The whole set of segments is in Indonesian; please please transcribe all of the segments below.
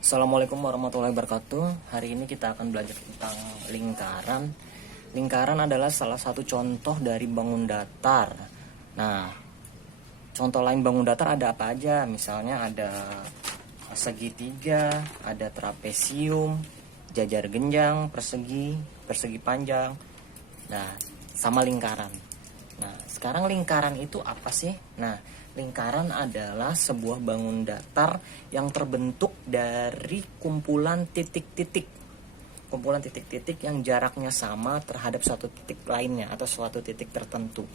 Assalamualaikum warahmatullahi wabarakatuh. Hari ini kita akan belajar tentang lingkaran. Lingkaran adalah salah satu contoh dari bangun datar. Nah, contoh lain bangun datar ada apa aja? Misalnya ada segitiga, ada trapesium, jajar genjang, persegi, persegi panjang. Nah, sama lingkaran. Nah, sekarang lingkaran itu apa sih? Nah, lingkaran adalah sebuah bangun datar yang terbentuk dari kumpulan titik-titik. Kumpulan titik-titik yang jaraknya sama terhadap suatu titik lainnya atau suatu titik tertentu.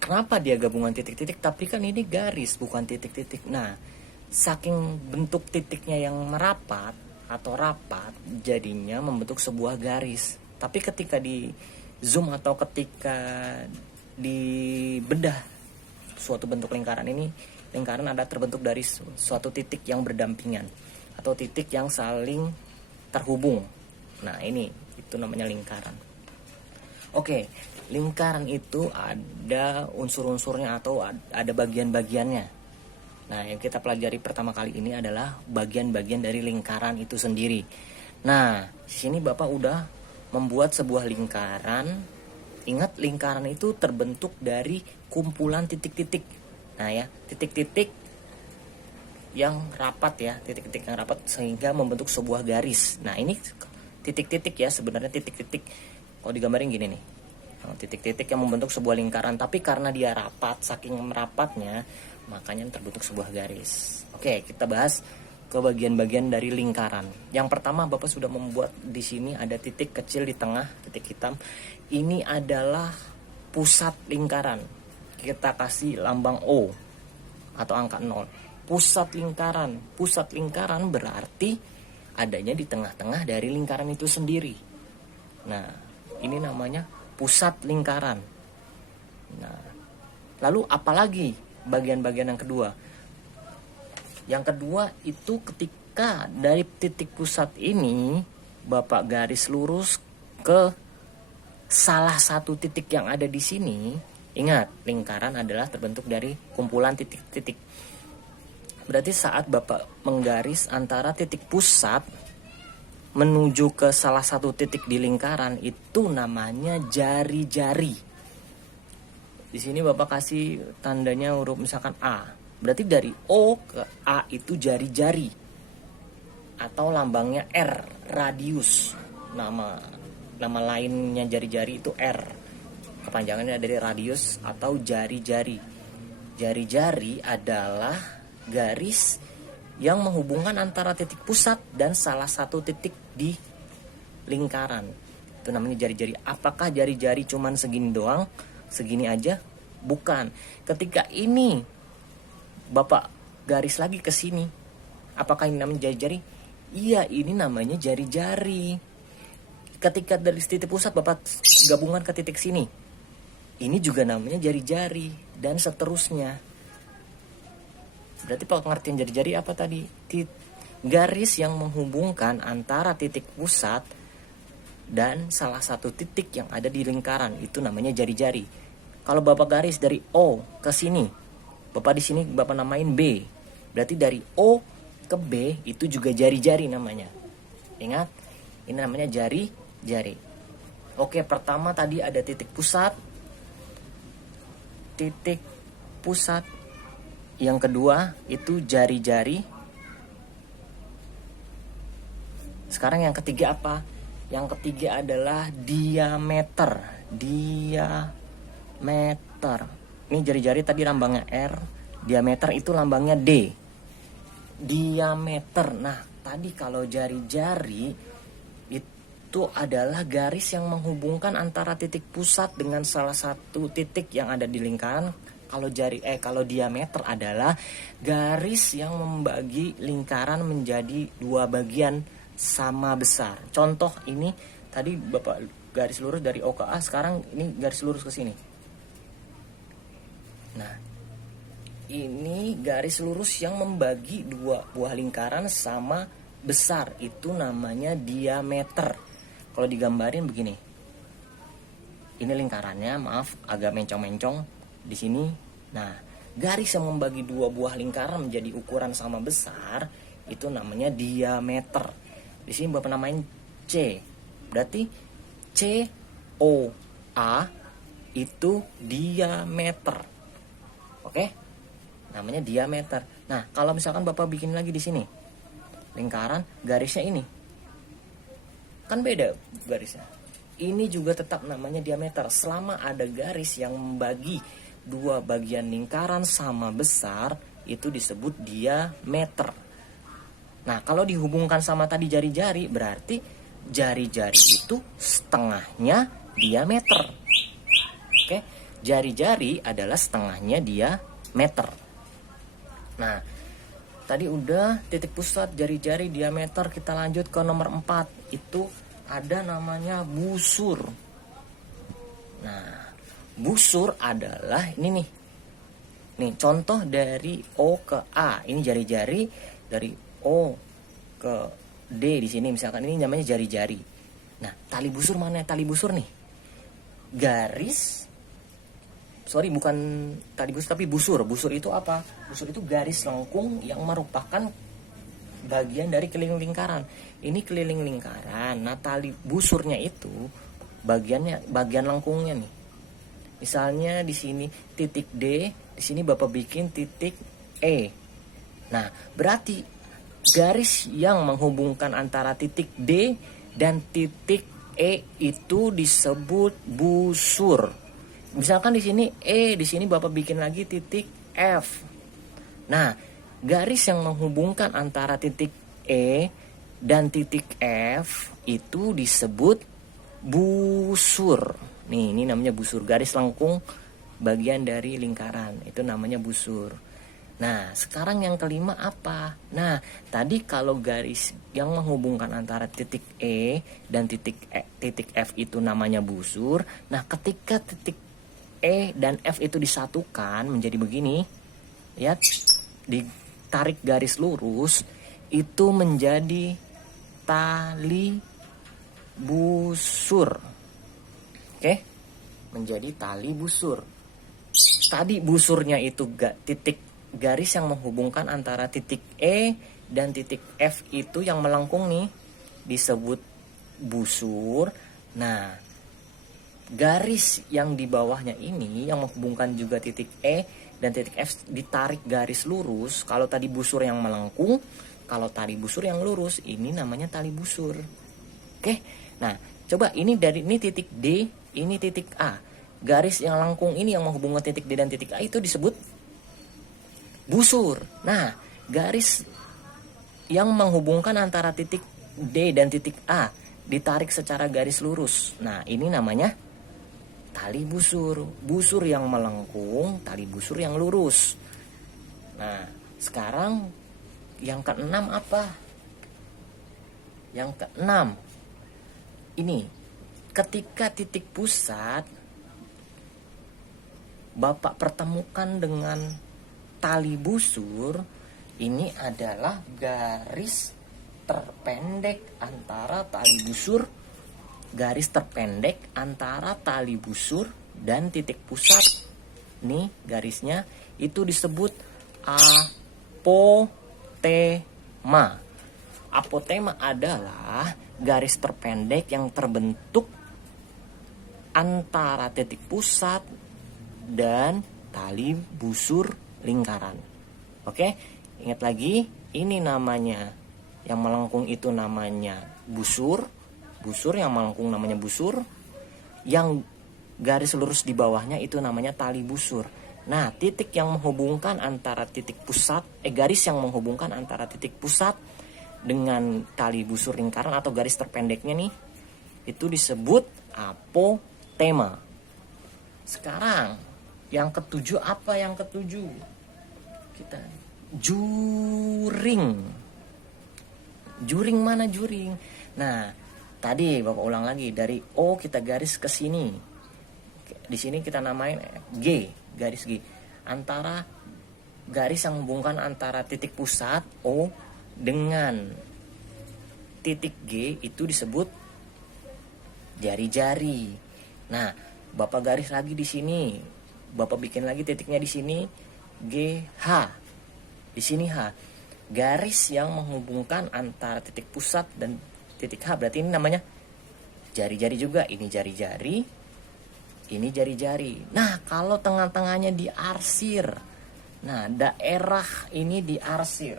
Kenapa dia gabungan titik-titik? Tapi kan ini garis, bukan titik-titik. Nah, saking bentuk titiknya yang merapat atau rapat, jadinya membentuk sebuah garis. Tapi ketika di zoom atau ketika dibedah suatu bentuk lingkaran ini, lingkaran ada terbentuk dari suatu titik yang berdampingan atau titik yang saling terhubung. Nah, itu namanya lingkaran. Oke, lingkaran itu ada unsur-unsurnya atau ada bagian-bagiannya. Nah, yang kita pelajari pertama kali ini adalah bagian-bagian dari lingkaran itu sendiri. Nah, di sini Bapak udah membuat sebuah lingkaran. Ingat, lingkaran itu terbentuk dari kumpulan titik-titik. Nah ya, titik-titik yang rapat ya, titik-titik yang rapat sehingga membentuk sebuah garis. Nah, ini titik-titik ya, sebenarnya titik-titik. Kalau digambarin gini nih, titik-titik yang membentuk sebuah lingkaran. Tapi karena dia rapat, saking merapatnya, makanya terbentuk sebuah garis. Oke, kita bahas ke bagian-bagian dari lingkaran. Yang pertama, Bapak sudah membuat di sini ada titik kecil di tengah, titik hitam. Ini adalah pusat lingkaran. Kita kasih lambang O atau angka 0. Pusat lingkaran berarti adanya di tengah-tengah dari lingkaran itu sendiri. Nah, ini namanya pusat lingkaran. Nah, lalu apalagi bagian-bagian yang kedua? Yang kedua itu ketika dari titik pusat ini Bapak garis lurus ke salah satu titik yang ada di sini. Ingat, lingkaran adalah terbentuk dari kumpulan titik-titik. Berarti saat Bapak menggaris antara titik pusat menuju ke salah satu titik di lingkaran, itu namanya jari-jari. Di sini Bapak kasih tandanya huruf misalkan A. Berarti dari O ke A itu jari-jari. Atau lambangnya R, radius. Nama lainnya jari-jari itu R. Kepanjangannya dari radius atau jari-jari. Jari-jari adalah garis yang menghubungkan antara titik pusat dan salah satu titik di lingkaran. Itu namanya jari-jari. Apakah jari-jari cuman segini doang? Segini aja? Bukan. Ketika ini Bapak garis lagi ke sini, apakah ini namanya jari-jari? Iya, ini namanya jari-jari. Ketika dari titik pusat Bapak gabungan ke titik sini, ini juga namanya jari-jari, dan seterusnya. Berarti pengertian jari-jari apa tadi? Garis yang menghubungkan antara titik pusat dan salah satu titik yang ada di lingkaran, itu namanya jari-jari. Kalau Bapak garis dari O ke sini, Bapak di sini Bapak namain B. Berarti dari O ke B itu juga jari-jari namanya. Ingat, ini namanya jari-jari. Oke, pertama tadi ada titik pusat. Titik pusat. Yang kedua itu jari-jari. Sekarang yang ketiga apa? Yang ketiga adalah diameter. Diameter. Ini jari-jari tadi lambangnya R, diameter itu lambangnya D. Diameter. Nah, tadi kalau jari-jari itu adalah garis yang menghubungkan antara titik pusat dengan salah satu titik yang ada di lingkaran. Kalau diameter adalah garis yang membagi lingkaran menjadi dua bagian sama besar. Contoh ini tadi Bapak garis lurus dari O ke A, sekarang ini garis lurus ke sini. Nah, ini garis lurus yang membagi dua buah lingkaran sama besar. Itu namanya diameter. Kalau digambarin begini. Ini lingkarannya, maaf, agak mencong-mencong di sini. Nah, garis yang membagi dua buah lingkaran menjadi ukuran sama besar, itu namanya diameter. Di sini Bapak namain C. Berarti COA itu diameter. Oke? Namanya diameter. Nah, kalau misalkan Bapak bikin lagi di sini lingkaran, garisnya ini kan beda garisnya. Ini juga tetap namanya diameter. Selama ada garis yang membagi dua bagian lingkaran sama besar, itu disebut diameter. Nah, kalau dihubungkan sama tadi jari-jari, berarti jari-jari itu setengahnya diameter. Oke, jari-jari adalah setengahnya diameter. Nah, tadi udah titik pusat, jari-jari, diameter. Kita lanjut ke nomor 4. Itu ada namanya busur. Nah, busur adalah ini nih. Nih, contoh dari O ke A. Ini jari-jari, dari O ke D di sini misalkan, ini namanya jari-jari. Nah, tali busur mana tali busur nih? Bukan tali busur tapi busur. Busur itu apa? Busur itu garis lengkung yang merupakan bagian dari keliling lingkaran. Ini keliling lingkaran. Nah, tali busurnya itu bagian lengkungnya nih. Misalnya di sini titik D, di sini Bapak bikin titik E. Nah, berarti garis yang menghubungkan antara titik D dan titik E itu disebut busur. Misalkan di sini E, di sini Bapak bikin lagi titik F. Nah, garis yang menghubungkan antara titik E dan titik F itu disebut busur. Nih, ini namanya busur. Garis lengkung bagian dari lingkaran. Itu namanya busur. Nah, sekarang yang kelima apa? Nah, tadi kalau garis yang menghubungkan antara titik E dan titik F itu namanya busur. Nah, ketika titik E dan F itu disatukan menjadi begini, lihat, ditarik garis lurus, itu menjadi tali busur. Oke, menjadi tali busur. Tadi busurnya itu titik garis yang menghubungkan antara titik E dan titik F itu yang melengkung nih disebut busur. Nah, garis yang di bawahnya ini yang menghubungkan juga titik E dan titik F ditarik garis lurus. Kalau tadi busur yang melengkung, kalau tali busur yang lurus, ini namanya tali busur. Oke, nah coba ini titik D, ini titik A. Garis yang lengkung ini yang menghubungkan titik D dan titik A itu disebut busur. Nah, garis yang menghubungkan antara titik D dan titik A ditarik secara garis lurus. Nah, ini namanya tali busur. Busur yang melengkung, tali busur yang lurus. Nah, sekarang yang keenam apa? Yang keenam, ini ketika titik pusat Bapak pertemukan dengan tali busur, ini adalah garis terpendek antara tali busur, garis terpendek antara tali busur dan titik pusat. Nih garisnya itu disebut apotema. Apotema adalah garis terpendek yang terbentuk antara titik pusat dan tali busur lingkaran. Oke, ingat lagi, ini namanya yang melengkung itu namanya busur. Busur yang melengkung namanya busur. Yang garis lurus di bawahnya itu namanya tali busur. Nah, titik yang menghubungkan antara titik pusat, garis yang menghubungkan antara titik pusat dengan tali busur lingkaran atau garis terpendeknya nih, itu disebut apotema. Sekarang yang ketujuh apa? Yang ketujuh kita juring. Juring mana juring? Nah, tadi Bapak ulang lagi, dari O kita garis ke sini. Di sini kita namain G, garis G. Antara garis yang menghubungkan antara titik pusat O dengan titik G itu disebut jari-jari. Nah, Bapak garis lagi di sini. Bapak bikin lagi titiknya di sini, GH. Di sini H. garis yang menghubungkan antara titik pusat dan titik H. Berarti ini namanya jari-jari juga. Ini jari-jari, ini jari-jari. Nah, kalau tengah-tengahnya diarsir, nah daerah ini diarsir,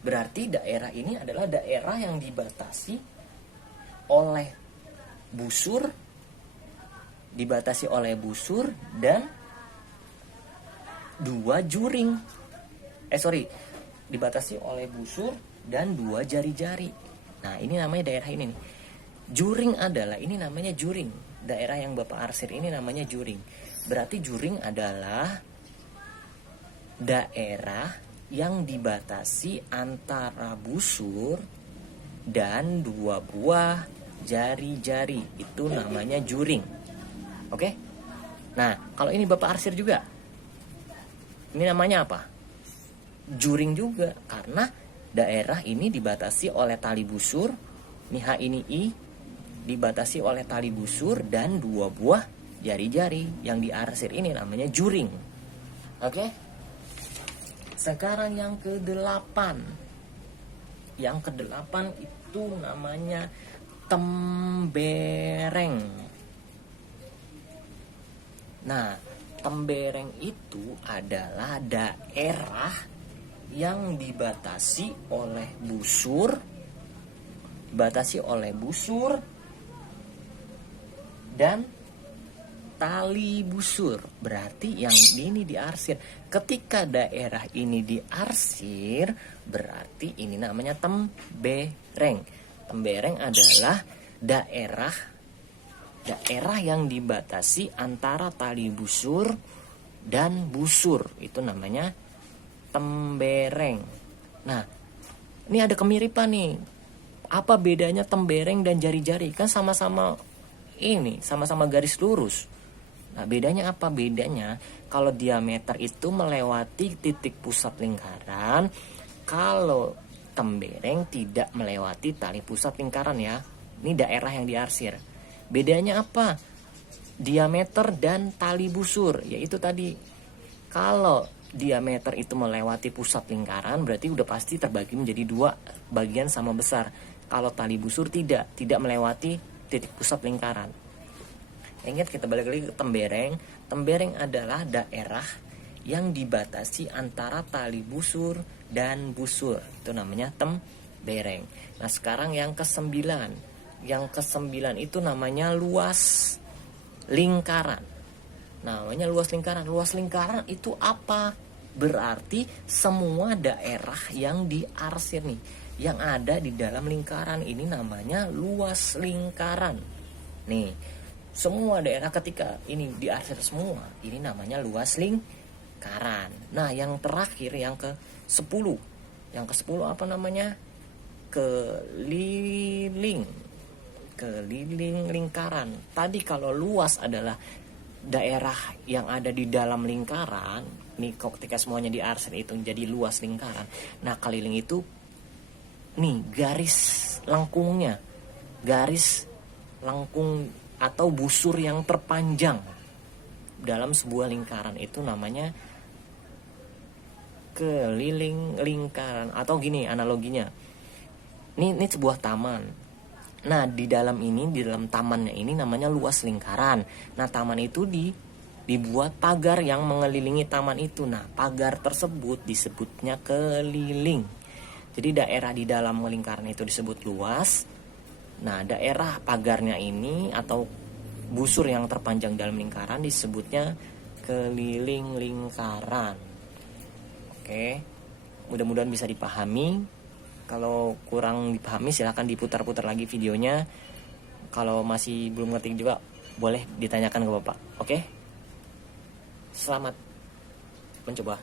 berarti daerah ini adalah daerah yang dibatasi oleh busur, dan dua juring. Dibatasi oleh busur dan dua jari-jari. Nah, ini namanya daerah ini nih. Juring adalah, ini namanya juring. Daerah yang Bapak arsir ini namanya juring. Berarti juring adalah daerah yang dibatasi antara busur dan dua buah jari-jari. Itu namanya juring. Oke? Nah, kalau ini Bapak arsir juga, ini namanya apa? Juring juga, karena daerah ini dibatasi oleh tali busur. Nih H ini I, dibatasi oleh tali busur dan dua buah jari-jari. Yang diarsir ini namanya juring. Oke? Sekarang yang ke-8. Yang ke-8 itu namanya tembereng. Nah, tembereng itu adalah daerah yang dibatasi oleh busur, dan tali busur. Berarti yang ini diarsir. Ketika daerah ini diarsir, berarti ini namanya tembereng. Tembereng adalah daerah yang dibatasi antara tali busur dan busur. Itu namanya tembereng. Nah, ini ada kemiripan nih. Apa bedanya tembereng dan jari-jari? Kan sama-sama garis lurus. Nah, bedanya apa? Bedanya kalau diameter itu melewati titik pusat lingkaran, kalau tembereng tidak melewati tali pusat lingkaran ya. Ini daerah yang diarsir. Bedanya apa? Diameter dan tali busur, yaitu tadi. Kalau diameter itu melewati pusat lingkaran, berarti udah pasti terbagi menjadi dua bagian sama besar. Kalau tali busur tidak melewati titik pusat lingkaran. Ingat, kita balik lagi ke tembereng. Tembereng adalah daerah yang dibatasi antara tali busur dan busur. Itu namanya tembereng. Nah, sekarang yang ke-9. Yang ke-9 itu namanya luas lingkaran. Namanya luas lingkaran. Luas lingkaran itu apa? Berarti semua daerah yang diarsir nih, yang ada di dalam lingkaran ini namanya luas lingkaran. Nih, semua daerah ketika ini diarsir semua, ini namanya luas lingkaran. Nah, yang terakhir yang ke-10. Yang ke-10 apa namanya? Keliling lingkaran. Tadi kalau luas adalah daerah yang ada di dalam lingkaran. Nih, ketika semuanya diarsir itu jadi luas lingkaran. Nah, keliling itu nih garis lengkungnya. Garis lengkung atau busur yang terpanjang dalam sebuah lingkaran itu namanya keliling lingkaran. Atau gini analoginya. Ini sebuah taman. Nah, di dalam tamannya ini namanya luas lingkaran. Nah, taman itu dibuat pagar yang mengelilingi taman itu. Nah, pagar tersebut disebutnya keliling. Jadi daerah di dalam lingkaran itu disebut luas. Nah, daerah pagarnya ini atau busur yang terpanjang dalam lingkaran disebutnya keliling lingkaran. Oke, mudah-mudahan bisa dipahami. Kalau kurang dipahami silahkan diputar-putar lagi videonya. Kalau masih belum ngerti juga boleh ditanyakan ke Bapak. Oke? Selamat mencoba.